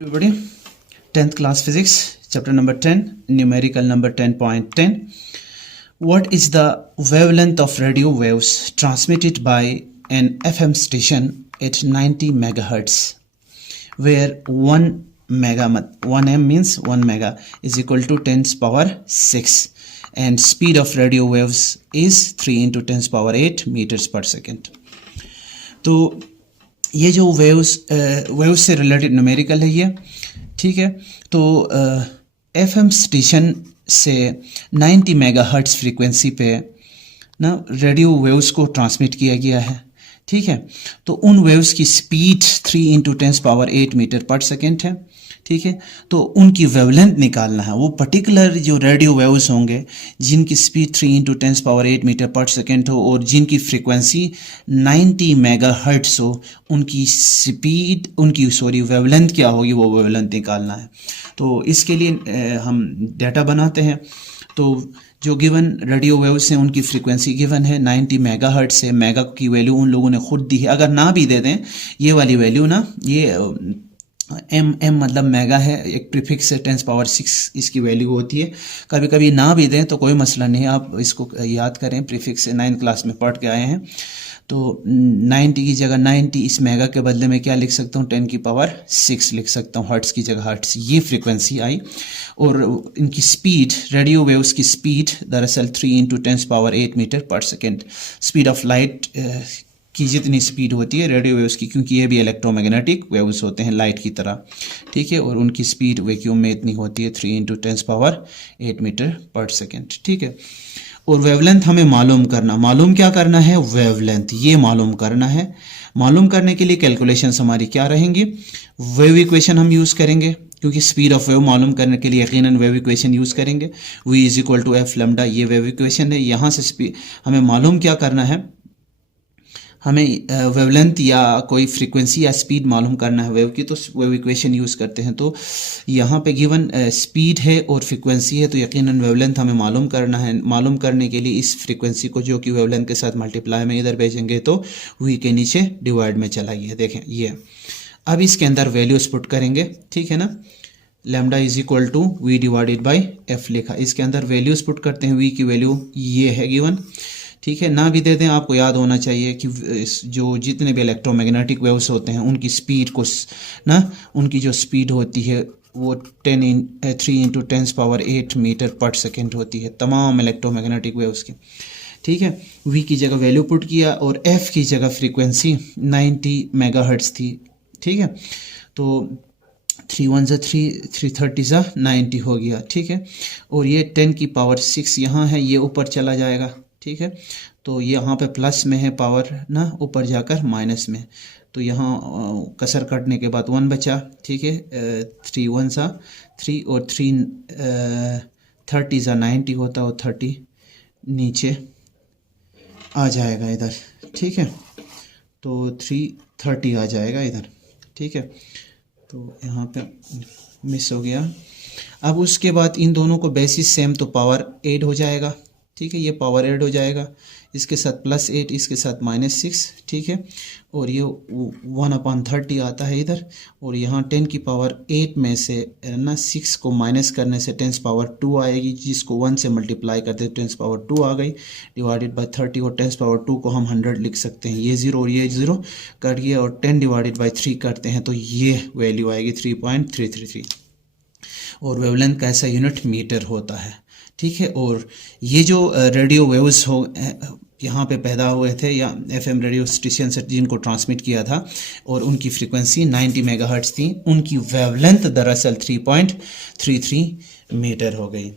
Everybody, 10th class physics, chapter number 10, numerical number 10.10. What is the wavelength of radio waves transmitted by an FM station at 90 megahertz, where 1 m means 1 mega is equal to 10 power 6, and speed of radio waves is 3 into 10 power 8 meters per second. तो ये जो waves से related numerical है ये, ठीक है। तो FM station से 90 मेगाहर्ट्ज़ फ्रीक्वेंसी पे ना रेडियो वेव्स को ट्रांसमिट किया गया है, ठीक है। तो उन वेव्स की स्पीड 3 इंटू 10 पावर 8 मीटर पर सेकेंड है, ठीक है। तो उनकी वेवलेंथ निकालना है, वो पर्टिकुलर जो रेडियो वेव्स होंगे जिनकी स्पीड 3 इंटू 10 पावर 8 मीटर पर सेकेंड हो और जिनकी फ्रीक्वेंसी 90 मेगाहर्ट्ज़ हो, उनकी स्पीड वेवलेंथ क्या होगी, वो वेवलेंथ निकालना है। तो इसके लिए हम डाटा बनाते हैं। तो जो गिवन रेडियो वेव्स हैं उनकी फ्रीक्वेंसी गिवन है 90 मेगाहर्ट्ज़ से, मेगा की वैल्यू उन लोगों ने खुद दी है। अगर ना भी दे दें ये वाली वैल्यू ना, ये एम मतलब मेगा है, एक प्रीफिक्स है 10 पावर 6 इसकी वैल्यू होती है। कभी कभी ना भी दें तो कोई मसला नहीं, आप इसको याद करें, प्रीफिक्स 9th क्लास में पढ़ के आए हैं। तो 90 की जगह 90 इस मेगा के बदले में क्या लिख सकता हूँ, 10 की पावर 6 लिख सकता हूँ, हर्ट्ज़ की जगह हर्ट्ज़। ये फ्रीक्वेंसी आई और इनकी स्पीड, रेडियो वेव्स की स्पीड दरअसल 3 इंटू 10 पावर 8 मीटर पर सेकेंड, स्पीड ऑफ लाइट की जितनी स्पीड होती है रेडियो वेव्स की, क्योंकि ये भी इलेक्ट्रोमैग्नेटिक वेव्स होते हैं लाइट की तरह, ठीक है। और उनकी स्पीड वैक्यूम में इतनी होती है 3 इंटू 10 पावर 8 मीटर पर सेकेंड, ठीक है। और वेवलेंथ हमें मालूम क्या करना है, वेवलेंथ ये मालूम करना है। मालूम करने के लिए कैलकुलेशंस हमारी क्या रहेंगी, वेव इक्वेशन हम यूज़ करेंगे, क्योंकि स्पीड ऑफ वेव मालूम करने के लिए यकीनन वेव इक्वेशन यूज़ करेंगे। v is equal to f lambda, ये वेव इक्वेशन है। यहाँ से स्पीड हमें मालूम क्या करना है, हमें वेवलेंथ या कोई फ्रीक्वेंसी या स्पीड मालूम करना है वेव की, तो वेव इक्वेशन यूज़ करते हैं। तो यहाँ पे गिवन स्पीड है और फ्रीक्वेंसी है, तो यकीनन वेवलेंथ हमें मालूम करना है। मालूम करने के लिए इस फ्रीक्वेंसी को जो कि वेवलेंथ के साथ मल्टीप्लाई में इधर भेजेंगे तो v के नीचे डिवाइड में चलाइए, देखें ये। अब इसके अंदर वैल्यूज पुट करेंगे, ठीक है ना। Lambda is equal to v divided by f लिखा, इसके अंदर वैल्यूज पुट करते हैं। वी की वैल्यू ये है गिवन, ठीक है। ना भी दे दें, आपको याद होना चाहिए कि जो जितने भी इलेक्ट्रोमैग्नेटिक वेव्स होते हैं उनकी स्पीड को ना, उनकी जो स्पीड होती है वो 3 इंटू 10 पावर 8 मीटर पर सेकेंड होती है, तमाम इलेक्ट्रोमैग्नेटिक वेव्स की, ठीक है। वी की जगह वैल्यू पुट किया और एफ की जगह फ्रीक्वेंसी 90 मेगाहर्ट्ज़ थी, ठीक है। तो 3 1 ज़ा 3, 3 30 ज़ा 90 हो गया, ठीक है। और ये 10 की पावर 6 यहाँ है, ये ऊपर चला जाएगा, ठीक है। तो यहाँ पे प्लस में है पावर ना, ऊपर जाकर माइनस में, तो यहाँ कसर कटने के बाद 1 बचा, ठीक है। 3 1 ज़ा 3 और 3 30 ज़ा 90 होता है, और 30 नीचे आ जाएगा इधर, ठीक है। तो 330 आ जाएगा इधर, ठीक है। तो यहाँ पे मिस हो गया। अब उसके बाद इन दोनों को बेसिस सेम, तो पावर 8 हो जाएगा, ठीक है। ये पावर 8 हो जाएगा, इसके साथ +8, इसके साथ -6, ठीक है। और ये 1/30 आता है इधर, और यहाँ 10 की पावर 8 में से ना 6 को माइनस करने से 10 पावर 2 आएगी, जिसको 1 से मल्टीप्लाई करते 10 पावर 2 आ गई, डिवाइडेड बाय 30। और 10 पावर 2 को हम 100 लिख सकते हैं, ये 0 और ये 0 कट गया, और 10 डिवाइडेड बाय 3 करते हैं तो ये वैल्यू आएगी 3.333। और वेवलेंथ का ऐसा यूनिट मीटर होता है, ठीक है। और ये जो रेडियो वेव्स हो यहाँ पे पैदा हुए थे, या एफएम रेडियो स्टेशन से जिनको ट्रांसमिट किया था, और उनकी फ्रीक्वेंसी 90 मेगाहर्ट्ज़ थी, उनकी वेवलेंथ दरअसल 3.33 मीटर हो गई।